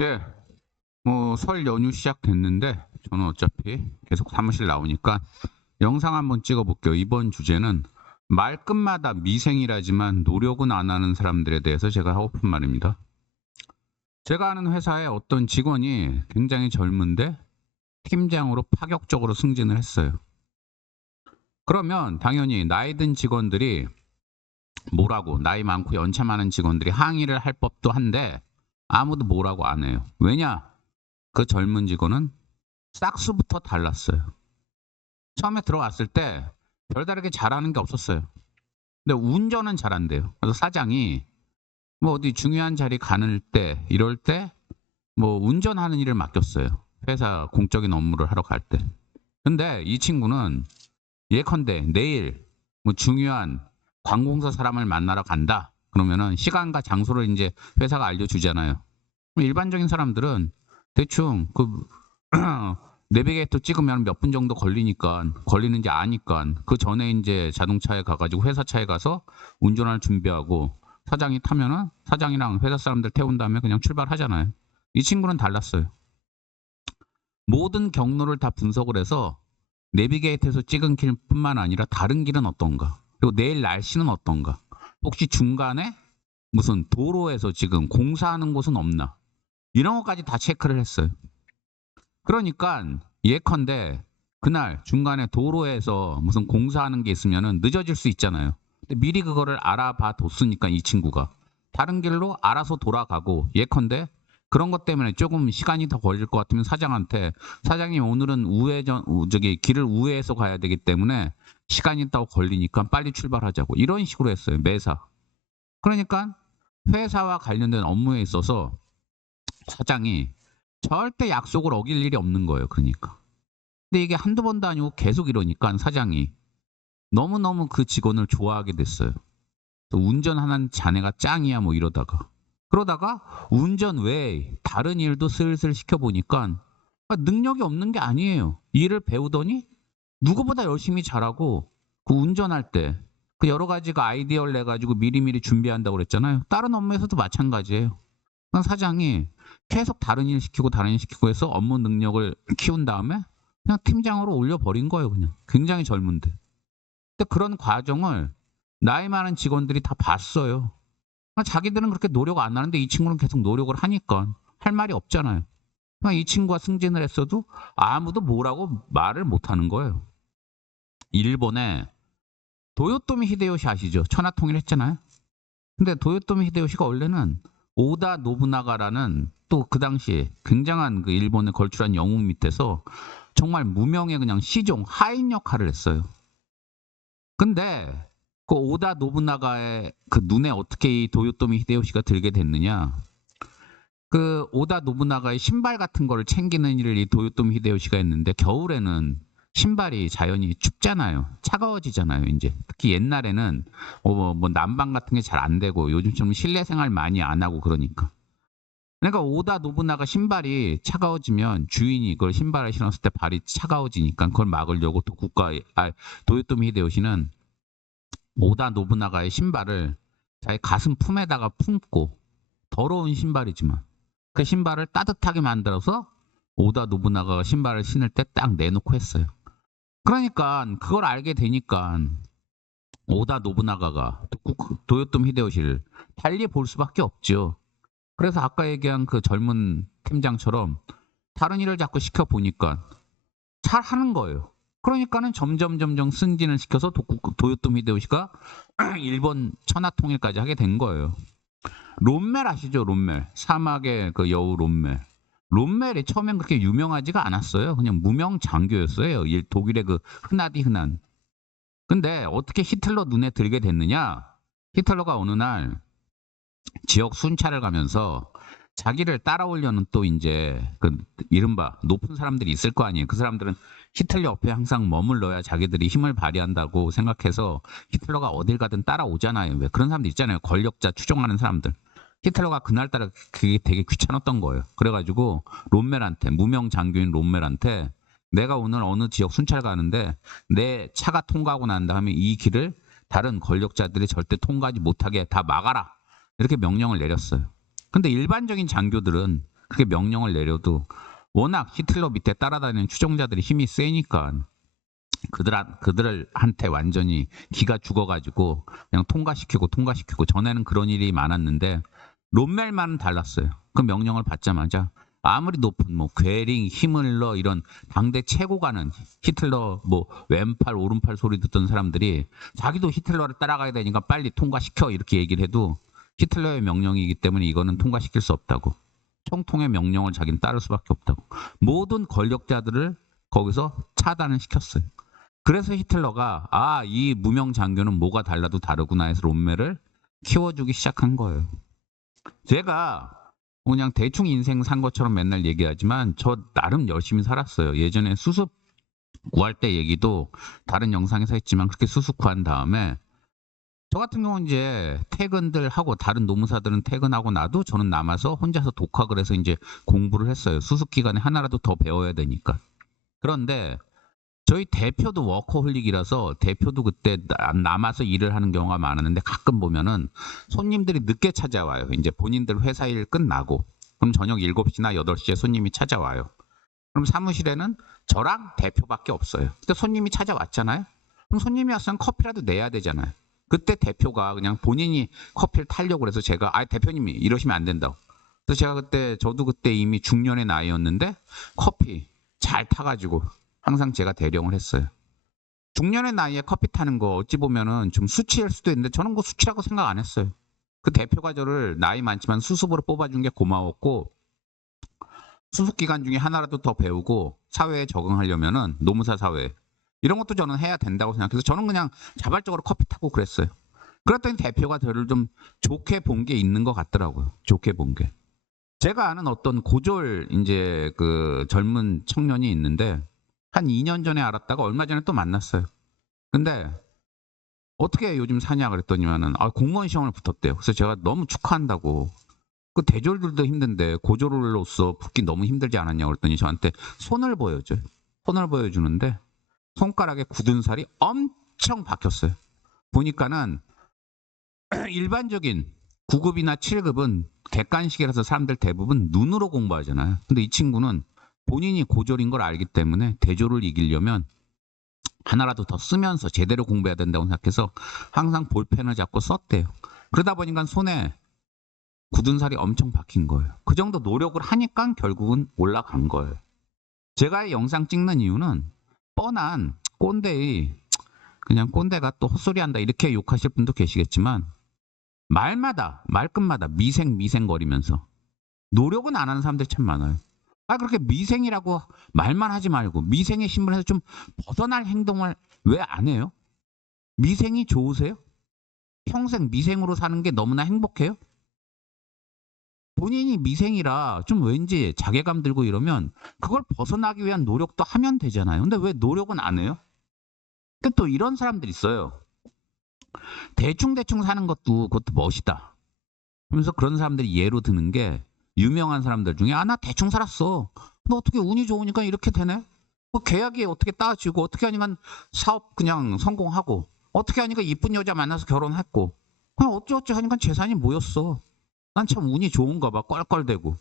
예, 뭐 설 연휴 시작됐는데 저는 어차피 계속 사무실 나오니까 영상 한번 찍어볼게요. 이번 주제는 말끝마다 미생이라지만 노력은 안 하는 사람들에 대해서 제가 하고픈 말입니다. 제가 아는 회사에 어떤 직원이 굉장히 젊은데 팀장으로 파격적으로 승진을 했어요. 그러면 당연히 나이 든 직원들이 뭐라고, 나이 많고 연차 많은 직원들이 항의를 할 법도 한데 아무도 뭐라고 안 해요. 왜냐? 그 젊은 직원은 싹수부터 달랐어요. 처음에 들어왔을 때 별다르게 잘하는 게 없었어요. 근데 운전은 잘한대요. 그래서 사장이 뭐 어디 중요한 자리 가는 때 이럴 때 뭐 운전하는 일을 맡겼어요. 회사 공적인 업무를 하러 갈 때. 근데 이 친구는 예컨대 내일 뭐 중요한 관공서 사람을 만나러 간다. 그러면은 시간과 장소를 이제 회사가 알려주잖아요. 일반적인 사람들은 대충 그 내비게이터 찍으면 몇 분 정도 걸리는지 아니까 그 전에 이제 자동차에 가가지고 회사 차에 가서 운전할 준비하고 사장이 타면은 사장이랑 회사 사람들 태운 다음에 그냥 출발하잖아요. 이 친구는 달랐어요. 모든 경로를 다 분석을 해서 내비게이터에서 찍은 길뿐만 아니라 다른 길은 어떤가, 그리고 내일 날씨는 어떤가, 혹시 중간에 무슨 도로에서 지금 공사하는 곳은 없나, 이런 것까지 다 체크를 했어요. 그러니까 예컨대 그날 중간에 도로에서 무슨 공사하는 게 있으면 늦어질 수 있잖아요. 근데 미리 그거를 알아봐 뒀으니까 이 친구가 다른 길로 알아서 돌아가고, 예컨대 그런 것 때문에 조금 시간이 더 걸릴 것 같으면 사장한테, 사장님 오늘은 저기 길을 우회해서 가야 되기 때문에 시간이 더 걸리니까 빨리 출발하자고, 이런 식으로 했어요. 매사. 그러니까 회사와 관련된 업무에 있어서 사장이 절대 약속을 어길 일이 없는 거예요. 그러니까. 근데 이게 한두 번도 아니고 계속 이러니까 사장이 너무너무 그 직원을 좋아하게 됐어요. 운전하는 자네가 짱이야 뭐 이러다가. 그러다가 운전 외에 다른 일도 슬슬 시켜보니까 능력이 없는 게 아니에요. 일을 배우더니 누구보다 열심히 잘하고, 그 운전할 때 그 여러 가지 그 아이디어를 내가지고 미리미리 준비한다고 그랬잖아요. 다른 업무에서도 마찬가지예요. 사장이 계속 다른 일 시키고 다른 일 시키고 해서 업무 능력을 키운 다음에 그냥 팀장으로 올려버린 거예요. 그냥 굉장히 젊은데. 근데 그런 과정을 나이 많은 직원들이 다 봤어요. 자기들은 그렇게 노력 안 하는데 이 친구는 계속 노력을 하니까 할 말이 없잖아요. 이 친구가 승진을 했어도 아무도 뭐라고 말을 못 하는 거예요. 일본에 도요토미 히데요시 아시죠? 천하통일했잖아요. 근데 도요토미 히데요시가 원래는 오다 노부나가라는 또 그 당시에 굉장한 그 일본에 걸출한 영웅 밑에서 정말 무명의 그냥 시종 하인 역할을 했어요. 근데 그 오다 노부나가의 그 눈에 어떻게 이 도요토미 히데요시가 들게 됐느냐? 그 오다 노부나가의 신발 같은 거를 챙기는 일을 이 도요토미 히데요시가 했는데, 겨울에는 신발이 자연히 춥잖아요. 차가워지잖아요. 이제 특히 옛날에는 뭐 난방 같은 게 잘 안 되고 요즘처럼 실내 생활 많이 안 하고 그러니까. 그러니까 오다 노부나가 신발이 차가워지면 주인이 그걸 신발을 신었을 때 발이 차가워지니까 그걸 막으려고 도요토미 히데요시는 오다 노부나가의 신발을 자기 가슴 품에다가 품고, 더러운 신발이지만 그 신발을 따뜻하게 만들어서 오다 노부나가가 신발을 신을 때 딱 내놓고 했어요. 그러니까 그걸 알게 되니까 오다 노부나가가 도요토미 히데요시를 달리 볼 수밖에 없죠. 그래서 아까 얘기한 그 젊은 팀장처럼 다른 일을 자꾸 시켜보니까 잘하는 거예요. 그러니까는 점점 승진을 시켜서 도요토미 히데요시가 일본 천하통일까지 하게 된 거예요. 롬멜 아시죠? 롬멜. 사막의 그 여우 롬멜. 롬멜이 처음엔 그렇게 유명하지가 않았어요. 그냥 무명 장교였어요. 독일의 그 흔하디 흔한. 근데 어떻게 히틀러 눈에 들게 됐느냐? 히틀러가 어느 날 지역 순찰을 가면서 자기를 따라오려는 또 이제 그 이른바 높은 사람들이 있을 거 아니에요. 그 사람들은 히틀러 옆에 항상 머물러야 자기들이 힘을 발휘한다고 생각해서 히틀러가 어딜 가든 따라오잖아요. 왜 그런 사람들 있잖아요. 권력자 추종하는 사람들. 히틀러가 그날따라 그게 되게 귀찮았던 거예요. 그래가지고 롬멜한테, 무명 장교인 롬멜한테, 내가 오늘 어느 지역 순찰 가는데 내 차가 통과하고 난 다음에 이 길을 다른 권력자들이 절대 통과하지 못하게 다 막아라, 이렇게 명령을 내렸어요. 근데 일반적인 장교들은 그렇게 명령을 내려도 워낙 히틀러 밑에 따라다니는 추종자들이 힘이 세니까 그들한테 완전히 기가 죽어가지고 그냥 통과시키고 전에는 그런 일이 많았는데 롬멜만은 달랐어요. 그 명령을 받자마자 아무리 높은 뭐 괴링, 히틀러 이런 당대 최고가는 히틀러 뭐 왼팔 오른팔 소리 듣던 사람들이 자기도 히틀러를 따라가야 되니까 빨리 통과시켜 이렇게 얘기를 해도 히틀러의 명령이기 때문에 이거는 통과시킬 수 없다고. 총통의 명령을 자기는 따를 수밖에 없다고. 모든 권력자들을 거기서 차단을 시켰어요. 그래서 히틀러가 이 무명 장교는 뭐가 달라도 다르구나 해서 롬멜을 키워주기 시작한 거예요. 제가 그냥 대충 인생 산 것처럼 맨날 얘기하지만 저 나름 열심히 살았어요. 예전에 수습 구할 때 얘기도 다른 영상에서 했지만 그렇게 수습 구한 다음에 저 같은 경우는 이제 퇴근들 하고 다른 노무사들은 퇴근하고 나도 저는 남아서 혼자서 독학을 해서 이제 공부를 했어요. 수습 기간에 하나라도 더 배워야 되니까. 그런데 저희 대표도 워커홀릭이라서 대표도 그때 남아서 일을 하는 경우가 많았는데 가끔 보면은 손님들이 늦게 찾아와요. 이제 본인들 회사 일 끝나고 그럼 저녁 7시나 8시에 손님이 찾아와요. 그럼 사무실에는 저랑 대표밖에 없어요. 근데 손님이 찾아왔잖아요. 그럼 손님이 왔으면 커피라도 내야 되잖아요. 그때 대표가 그냥 본인이 커피를 타려고 그래서 제가 대표님이 이러시면 안 된다고. 그래서 제가 저도 그때 이미 중년의 나이였는데 커피 잘 타가지고 항상 제가 대령을 했어요. 중년의 나이에 커피 타는 거 어찌 보면은 좀 수치일 수도 있는데 저는 그 수치라고 생각 안 했어요. 그 대표가 저를 나이 많지만 수습으로 뽑아준 게 고마웠고 수습 기간 중에 하나라도 더 배우고 사회에 적응하려면은 노무사 사회 이런 것도 저는 해야 된다고 생각해서 저는 그냥 자발적으로 커피 타고 그랬어요. 그랬더니 대표가 저를 좀 좋게 본 게 있는 것 같더라고요. 좋게 본 게. 제가 아는 어떤 고졸 이제 그 젊은 청년이 있는데 한 2년 전에 알았다가 얼마 전에 또 만났어요. 근데 어떻게 요즘 사냐 그랬더니만은 공무원 시험을 붙었대요. 그래서 제가 너무 축하한다고. 그 대졸들도 힘든데 고졸로서 붙기 너무 힘들지 않았냐 그랬더니 저한테 손을 보여줘요. 손을 보여주는데 손가락에 굳은 살이 엄청 박혔어요. 보니까는 일반적인 9급이나 7급은 객관식이라서 사람들 대부분 눈으로 공부하잖아요. 근데 이 친구는 본인이 고졸인 걸 알기 때문에 대졸을 이기려면 하나라도 더 쓰면서 제대로 공부해야 된다고 생각해서 항상 볼펜을 잡고 썼대요. 그러다 보니까 손에 굳은 살이 엄청 박힌 거예요. 그 정도 노력을 하니까 결국은 올라간 거예요. 제가 영상 찍는 이유는 뻔한 꼰대의 그냥 꼰대가 또 헛소리한다 이렇게 욕하실 분도 계시겠지만 말끝마다 미생거리면서 노력은 안 하는 사람들이 참 많아요. 그렇게 미생이라고 말만 하지 말고 미생의 신분에서 좀 벗어날 행동을 왜 안 해요? 미생이 좋으세요? 평생 미생으로 사는 게 너무나 행복해요? 본인이 미생이라 좀 왠지 자괴감 들고 이러면 그걸 벗어나기 위한 노력도 하면 되잖아요. 근데 왜 노력은 안 해요? 근데 또 이런 사람들이 있어요. 대충 사는 그것도 멋이다. 그러면서 그런 사람들이 예로 드는 게 유명한 사람들 중에 나 대충 살았어. 너 어떻게 운이 좋으니까 이렇게 되네? 뭐 계약이 어떻게 따지고 어떻게 하니까 사업 그냥 성공하고 어떻게 하니까 이쁜 여자 만나서 결혼했고 그냥 어찌어찌 하니까 재산이 모였어. 난 참 운이 좋은가 봐. 껄껄대고.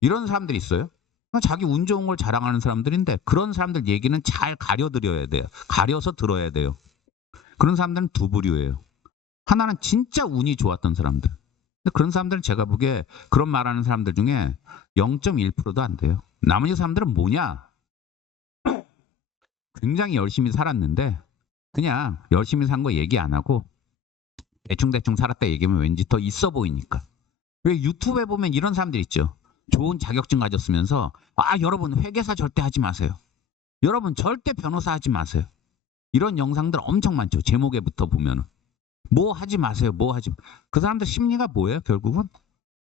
이런 사람들이 있어요. 자기 운 좋은 걸 자랑하는 사람들인데 그런 사람들 얘기는 잘 가려드려야 돼요. 가려서 들어야 돼요. 그런 사람들은 두 부류예요. 하나는 진짜 운이 좋았던 사람들. 근데 그런 사람들은 제가 보기에 그런 말하는 사람들 중에 0.1%도 안 돼요. 나머지 사람들은 뭐냐? 굉장히 열심히 살았는데 그냥 열심히 산 거 얘기 안 하고 대충 살았다 얘기하면 왠지 더 있어 보이니까. 왜 유튜브에 보면 이런 사람들 있죠. 좋은 자격증 가졌으면서 여러분 회계사 절대 하지 마세요. 여러분 절대 변호사 하지 마세요. 이런 영상들 엄청 많죠. 제목에부터 보면은. 뭐 하지 마세요. 그 사람들 심리가 뭐예요? 결국은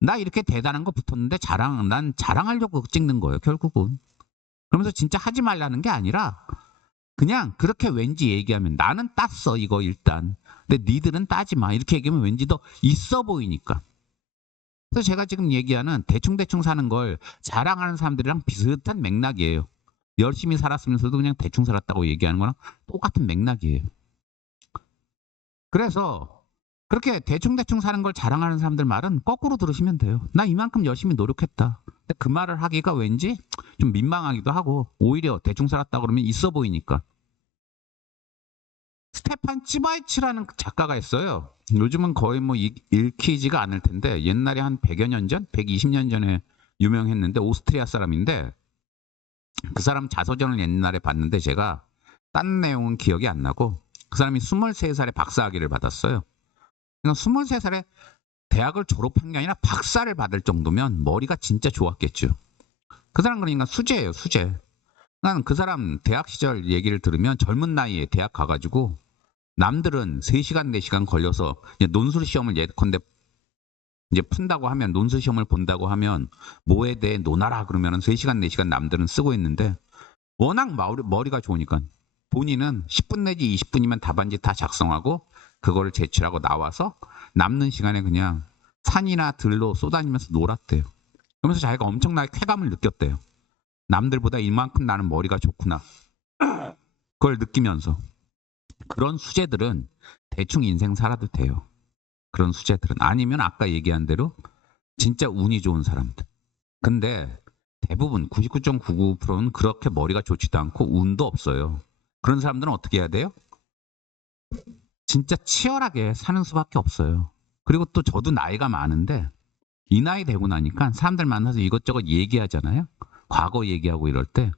나 이렇게 대단한 거 붙었는데 난 자랑하려고 찍는 거예요. 결국은. 그러면서 진짜 하지 말라는 게 아니라 그냥 그렇게 왠지 얘기하면 나는 땄어 이거 일단. 근데 니들은 따지 마. 이렇게 얘기하면 왠지 더 있어 보이니까. 그래서 제가 지금 얘기하는 대충 사는 걸 자랑하는 사람들이랑 비슷한 맥락이에요. 열심히 살았으면서도 그냥 대충 살았다고 얘기하는 거랑 똑같은 맥락이에요. 그래서 그렇게 대충 사는 걸 자랑하는 사람들 말은 거꾸로 들으시면 돼요. 나 이만큼 열심히 노력했다. 근데 그 말을 하기가 왠지 좀 민망하기도 하고 오히려 대충 살았다 그러면 있어 보이니까. 스테판 찌바이치라는 작가가 있어요. 요즘은 거의 뭐 읽히지가 않을 텐데 옛날에 한 100여 년 전, 120년 전에 유명했는데 오스트리아 사람인데 그 사람 자서전을 옛날에 봤는데 제가 딴 내용은 기억이 안 나고 그 사람이 23살에 박사학위를 받았어요. 그러니까 23살에 대학을 졸업한 게 아니라 박사를 받을 정도면 머리가 진짜 좋았겠죠. 그 사람 그러니까 수재예요, 수재. 난 그 사람 대학 시절 얘기를 들으면 젊은 나이에 대학 가가지고 남들은 3시간, 4시간 걸려서 논술 시험을 예컨대 이제 푼다고 하면 논술 시험을 본다고 하면 뭐에 대해 논하라 그러면 3시간, 4시간 남들은 쓰고 있는데 워낙 머리가 좋으니까 본인은 10분 내지 20분이면 답안지 다 작성하고 그거를 제출하고 나와서 남는 시간에 그냥 산이나 들로 쏘다니면서 놀았대요. 그러면서 자기가 엄청나게 쾌감을 느꼈대요. 남들보다 이만큼 나는 머리가 좋구나. 그걸 느끼면서. 그런 수재들은 대충 인생 살아도 돼요. 그런 수재들은. 아니면 아까 얘기한 대로 진짜 운이 좋은 사람들. 근데 대부분 99.99%는 그렇게 머리가 좋지도 않고 운도 없어요. 그런 사람들은 어떻게 해야 돼요? 진짜 치열하게 사는 수밖에 없어요. 그리고 또 저도 나이가 많은데 이 나이 되고 나니까 사람들 만나서 이것저것 얘기하잖아요. 과거 얘기하고 이럴 때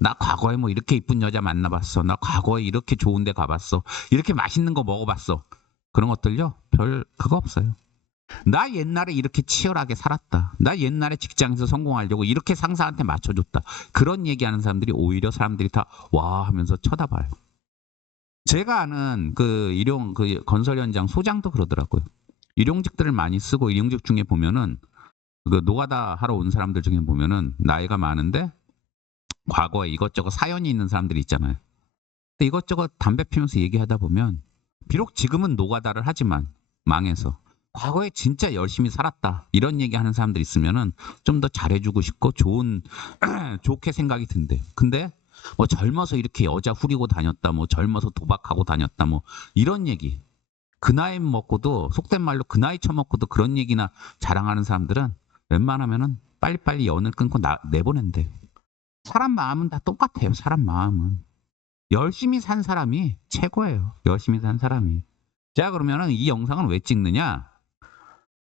나 과거에 뭐 이렇게 이쁜 여자 만나봤어. 나 과거에 이렇게 좋은 데 가봤어. 이렇게 맛있는 거 먹어봤어. 그런 것들요. 별 그거 없어요. 나 옛날에 이렇게 치열하게 살았다. 나 옛날에 직장에서 성공하려고 이렇게 상사한테 맞춰줬다. 그런 얘기하는 사람들이 오히려 사람들이 다 와 하면서 쳐다봐요. 제가 아는 그 일용 그 건설 현장 소장도 그러더라고요. 일용직들을 많이 쓰고 일용직 중에 보면은 그 노가다 하러 온 사람들 중에 보면은 나이가 많은데 과거에 이것저것 사연이 있는 사람들이 있잖아요. 근데 이것저것 담배 피우면서 얘기하다 보면 비록 지금은 노가다를 하지만 망해서 과거에 진짜 열심히 살았다 이런 얘기하는 사람들 있으면은 좀 더 잘해주고 싶고 좋게 생각이 든대. 근데 뭐 젊어서 이렇게 여자 후리고 다녔다, 뭐 젊어서 도박하고 다녔다, 뭐 이런 얘기. 그 나이 먹고도 속된 말로 그 나이 처먹고도 그런 얘기나 자랑하는 사람들은 웬만하면은 빨리빨리 연을 끊고 내보낸대. 사람 마음은 다 똑같아요. 사람 마음은 열심히 산 사람이 최고예요. 열심히 산 사람이. 제가 그러면은 이 영상을 왜 찍느냐?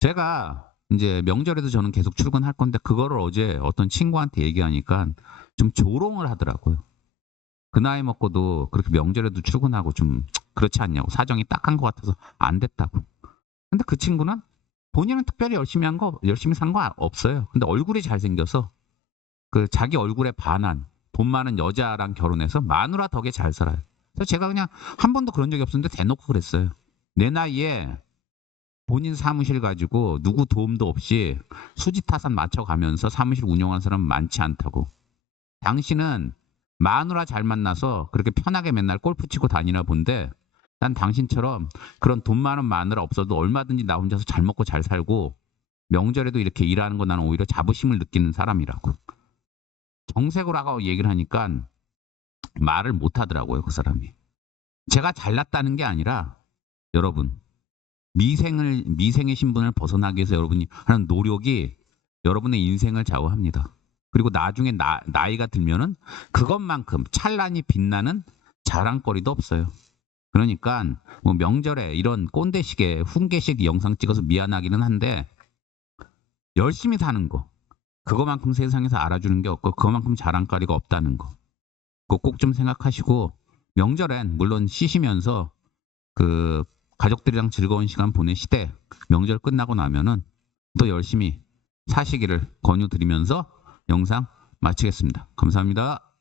제가 이제 명절에도 저는 계속 출근할 건데 그거를 어제 어떤 친구한테 얘기하니까 좀 조롱을 하더라고요. 그 나이 먹고도 그렇게 명절에도 출근하고 좀 그렇지 않냐고. 사정이 딱한 것 같아서 안 됐다고. 근데 그 친구는 본인은 특별히 열심히 산 거 없어요. 근데 얼굴이 잘생겨서 그 자기 얼굴에 반한 돈 많은 여자랑 결혼해서 마누라 덕에 잘 살아요. 그래서 제가 그냥 한 번도 그런 적이 없었는데 대놓고 그랬어요. 내 나이에 본인 사무실 가지고 누구 도움도 없이 수지타산 맞춰가면서 사무실 운영하는 사람은 많지 않다고. 당신은 마누라 잘 만나서 그렇게 편하게 맨날 골프 치고 다니나 본데 난 당신처럼 그런 돈 많은 마누라 없어도 얼마든지 나 혼자서 잘 먹고 잘 살고 명절에도 이렇게 일하는 거 나는 오히려 자부심을 느끼는 사람이라고. 정색을 하고 얘기를 하니까 말을 못 하더라고요, 그 사람이. 제가 잘났다는 게 아니라 여러분 미생의 신분을 벗어나기 위해서 여러분이 하는 노력이 여러분의 인생을 좌우합니다. 그리고 나중에 나이가 들면은 그것만큼 찬란히 빛나는 자랑거리도 없어요. 그러니까 뭐 명절에 이런 꼰대식의 훈계식 영상 찍어서 미안하기는 한데 열심히 사는 거 그거만큼 세상에서 알아주는 게 없고 그거만큼 자랑거리가 없다는 거. 그거 꼭 좀 생각하시고 명절엔 물론 쉬시면서 그 가족들이랑 즐거운 시간 보내시되 명절 끝나고 나면은 또 열심히 사시기를 권유드리면서 영상 마치겠습니다. 감사합니다.